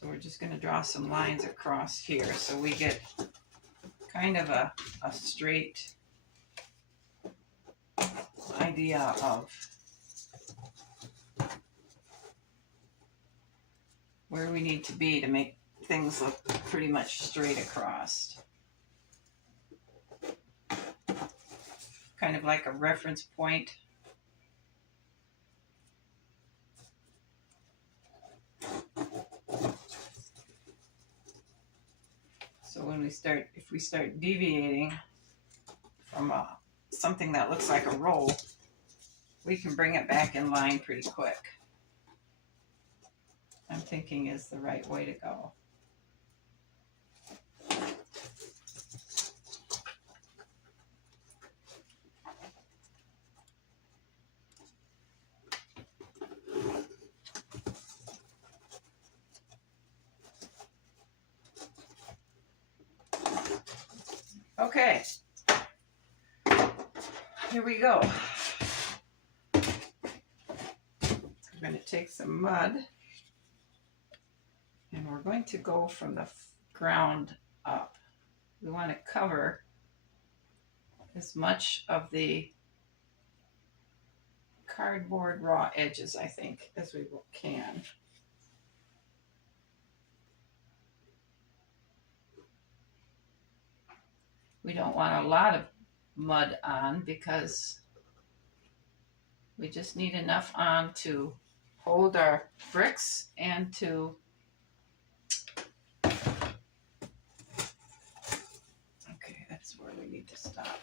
So we're just going to draw some lines across here so we get kind of a straight idea of where we need to be to make things look pretty much straight across. Kind of like a reference point. So when we start, if we start deviating from something that looks like a roll, we can bring it back in line pretty quick. I'm thinking is the right way to go. Okay, here we go. We're going to take some mud and we're going to go from the ground up. We want to cover as much of the cardboard raw edges, I think, as we can. We don't want a lot of mud on because we just need enough on to hold our bricks and to okay, that's where we need to stop.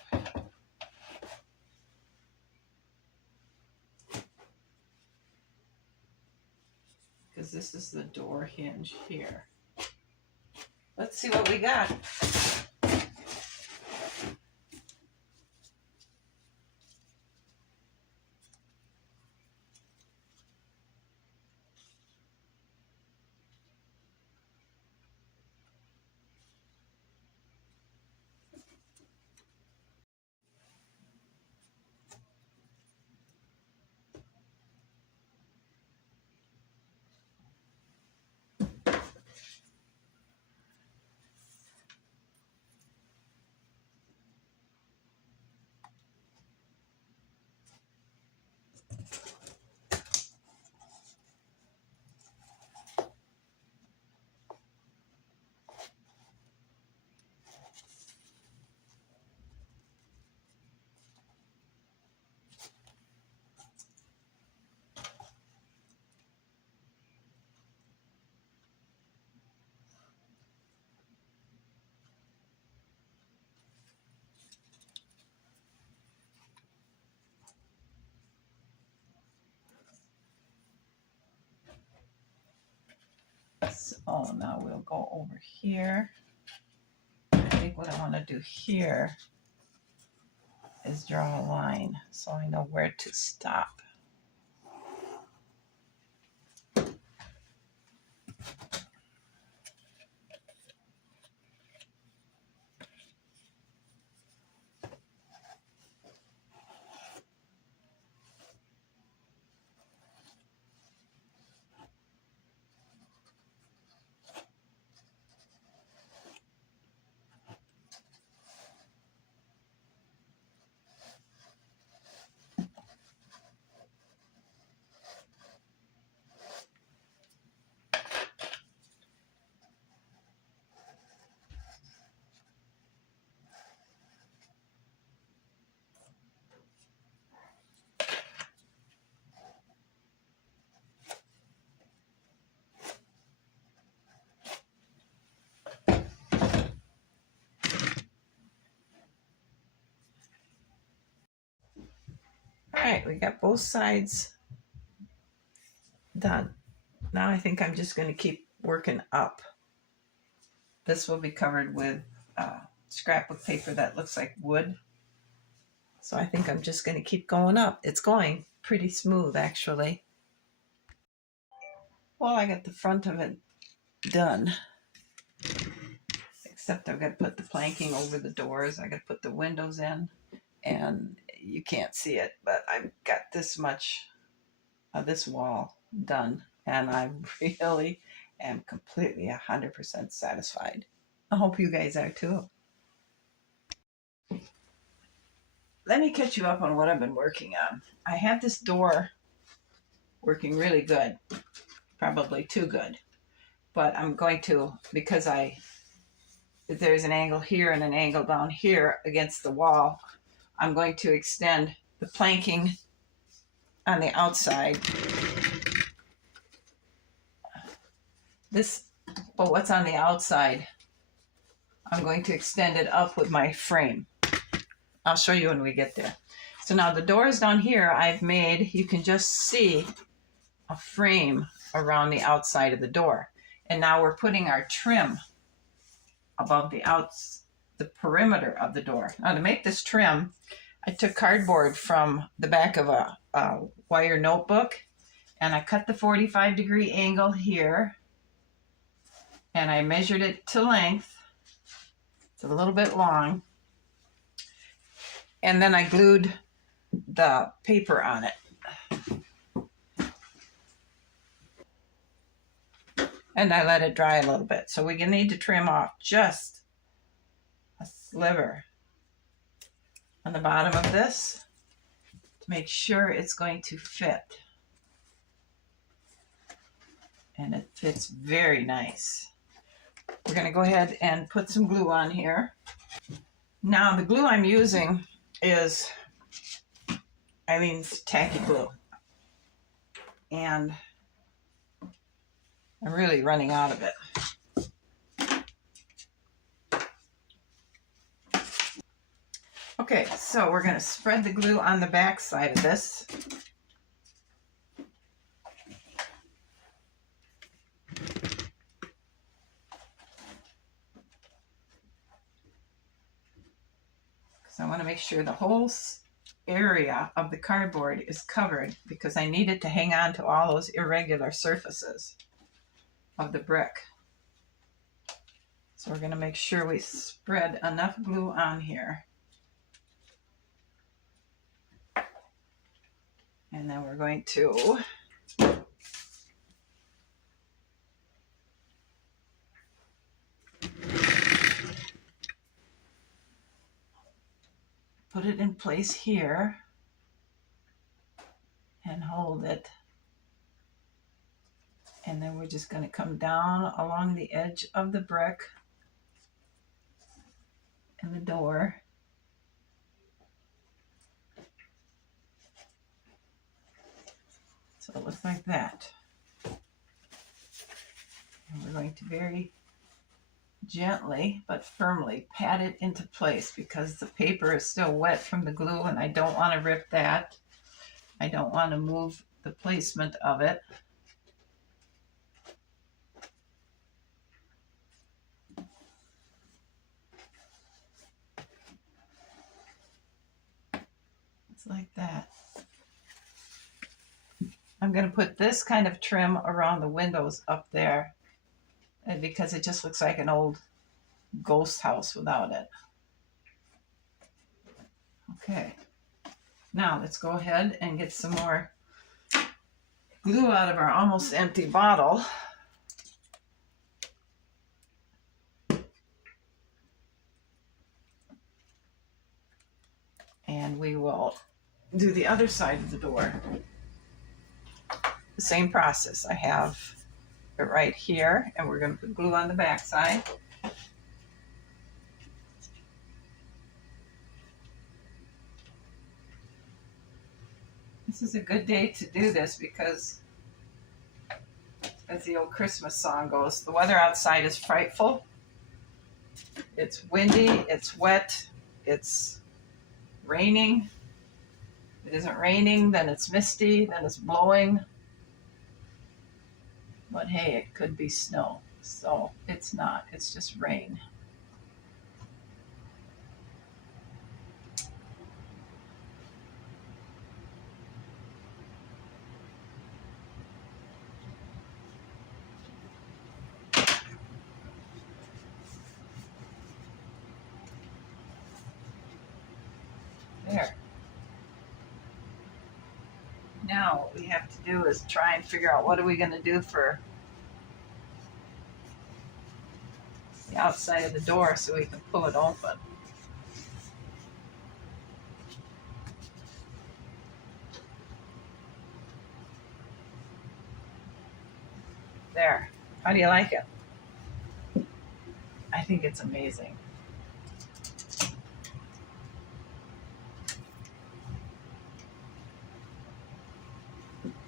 Because this is the door hinge here. Let's see what we got. So now we'll go over here. I think what I want to do here is draw a line so I know where to stop. All right, we got both sides done. Now I think I'm just going to keep working up. This will be covered with scrapbook paper that looks like wood. So I think I'm just going to keep going up. It's going pretty smooth, actually. Well, I got the front of it done. Except I've got to put the planking over the doors. I got to put the windows in. And you can't see it, but I've got this much of this wall done. And I'm really am completely 100% satisfied. I hope you guys are too. Let me catch you up on what I've been working on. I have this door working really good, probably too good, but I'm going to, because there's an angle here and an angle down here against the wall, I'm going to extend the planking on the outside. But what's on the outside, I'm going to extend it up with my frame. I'll show you when we get there. So now the doors down here I've made, you can just see a frame around the outside of the door. And now we're putting our trim above the perimeter of the door. Now to make this trim, I took cardboard from the back of a wire notebook, and I cut the 45-degree angle here, and I measured it to length. It's a little bit long. And then I glued the paper on it. And I let it dry a little bit. So we need to trim off just a sliver on the bottom of this to make sure it's going to fit. And it fits very nice. We're going to go ahead and put some glue on here. Now the glue I'm using is Eileen's tacky glue. And I'm really running out of it. Okay, so we're going to spread the glue on the back side of this. So I want to make sure the whole area of the cardboard is covered, because I need it to hang on to all those irregular surfaces of the brick. So we're going to make sure we spread enough glue on here. And then we're going to put it in place here and hold it. And then we're just going to come down along the edge of the brick and the door. So it looks like that. And we're going to very gently but firmly pat it into place, because the paper is still wet from the glue and I don't want to rip that. I don't want to move the placement of it. It's like that. I'm going to put this kind of trim around the windows up there, because it just looks like an old ghost house without it. Okay, now let's go ahead and get some more glue out of our almost empty bottle. And we will do the other side of the door. The same process. I have it right here, and we're going to put glue on the back side. This is a good day to do this because, as the old Christmas song goes, the weather outside is frightful. It's windy, it's wet, it's raining. If it isn't raining, then it's misty, then it's blowing. But hey, it could be snow. So it's not, it's just rain. There. Now what we have to do is try and figure out what are we going to do for the outside of the door so we can pull it open. There. How do you like it? I think it's amazing.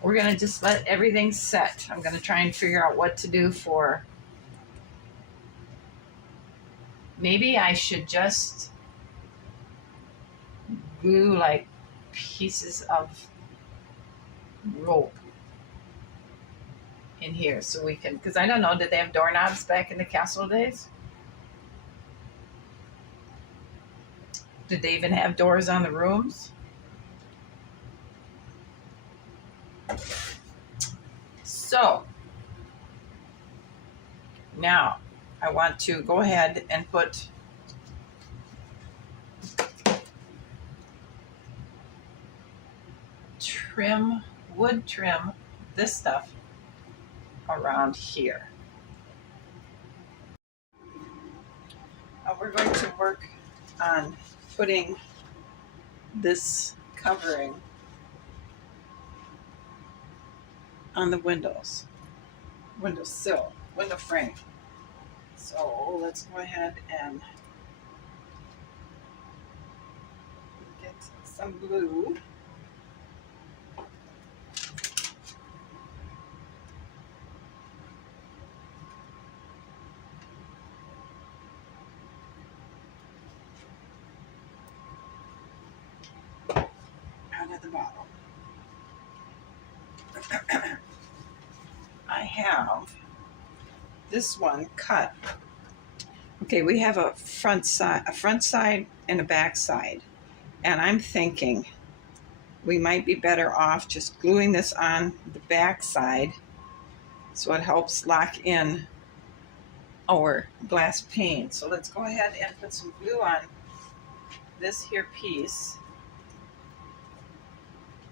We're going to just let everything set. I'm going to try and figure out what to do for. Maybe I should just glue like pieces of rope in here so we can, because I don't know, did they have doorknobs back in the castle days? Did they even have doors on the rooms? So now I want to go ahead and put wood trim, this stuff around here. We're going to work on putting this covering on the windows, windowsill, window frame. So let's go ahead and get some glue. Out at the bottom. I have this one cut. Okay, we have a front side and a back side. And I'm thinking we might be better off just gluing this on the back side so it helps lock in our glass pane. So let's go ahead and put some glue on this here piece.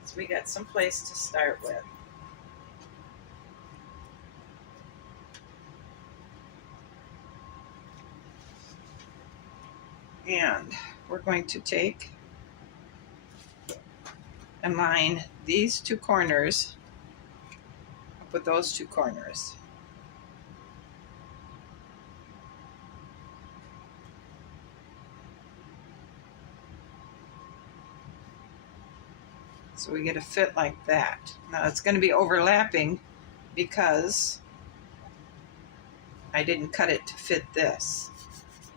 So we got some place to start with. And we're going to take and line these two corners up with those two corners. So we get a fit like that. Now it's going to be overlapping because I didn't cut it to fit this.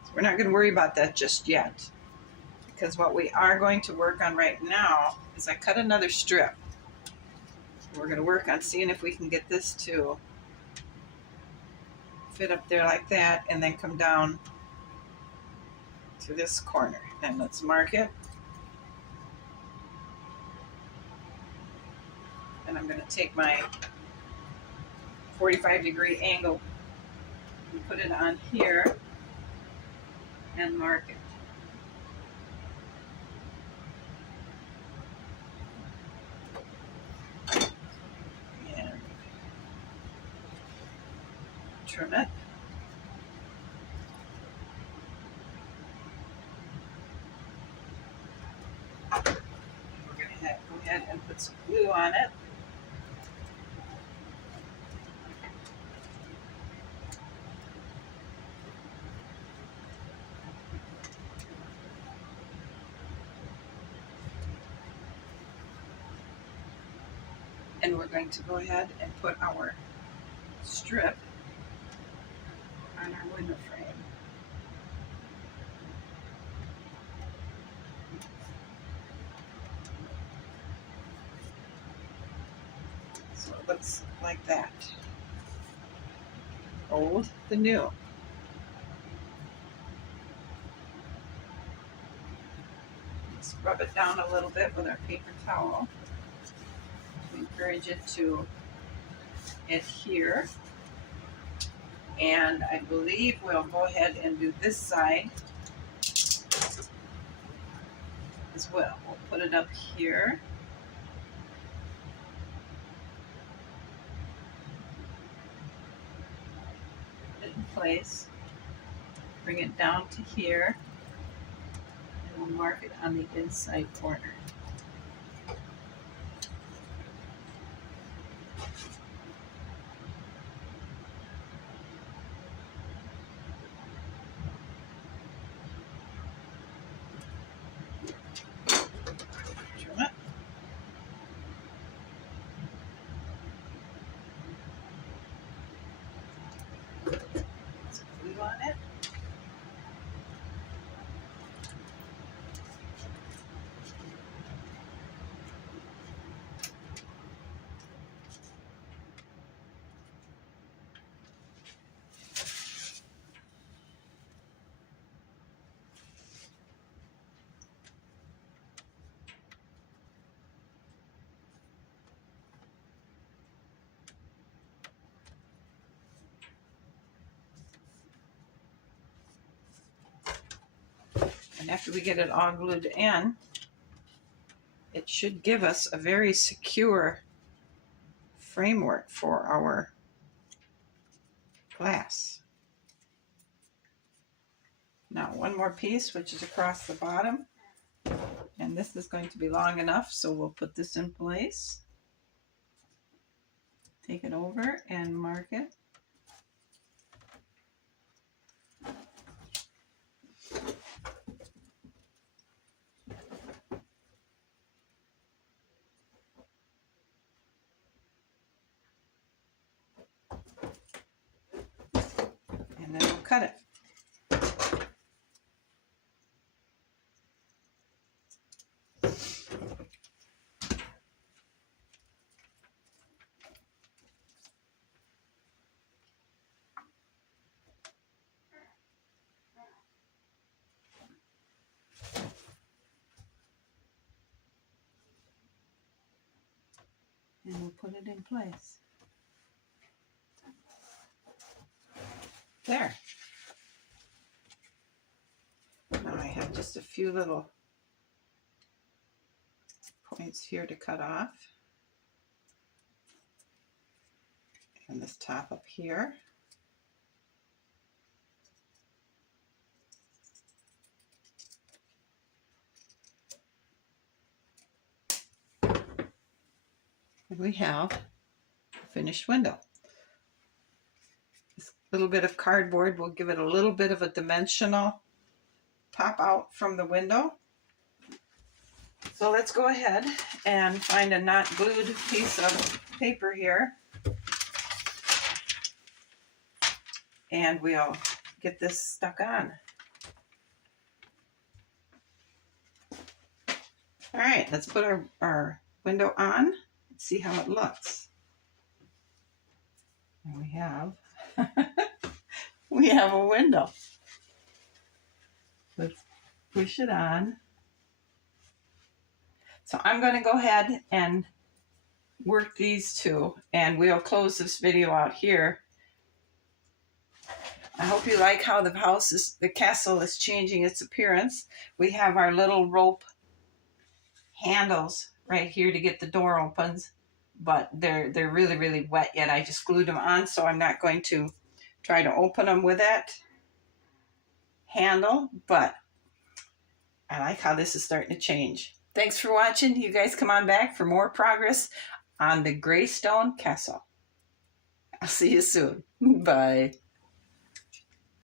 So we're not going to worry about that just yet, because what we are going to work on right now is I cut another strip. We're going to work on seeing if we can get this to fit up there like that and then come down to this corner. And let's mark it. And I'm going to take my 45-degree angle and put it on here and mark it. And trim it. We're going to go ahead and put some glue on it. And we're going to go ahead and put our strip on our window frame. So it looks like that. Old the new. Let's rub it down a little bit with our paper towel. Encourage it to adhere. And I believe we'll go ahead and do this side as well. We'll put it up here. Put it in place. bring it down to here, and we'll mark it on the inside corner. On it. And after we get it all glued in, it should give us a very secure framework for our glass. Now one more piece, which is across the bottom, and this is going to be long enough, so we'll put this in place. Take it over and mark it. And then we'll cut it. And we'll put it in place. There. Now I have just a few little points here to cut off. And this top up here. And we have a finished window. This little bit of cardboard will give it a little bit of a dimensional pop out from the window. So let's go ahead and find a not glued piece of paper here. And we'll get this stuck on. All right, let's put our window on and see how it looks. And we have we have a window. Let's push it on. So I'm going to go ahead and work these two, and we'll close this video out here. I hope you like how the castle is changing its appearance. We have our little rope handles right here to get the door opens, but they're really, really wet yet. I just glued them on, so I'm not going to try to open them with that handle, but I like how this is starting to change. Thanks for watching. You guys come on back for more progress on the Greystone Castle. I'll see you soon. Bye.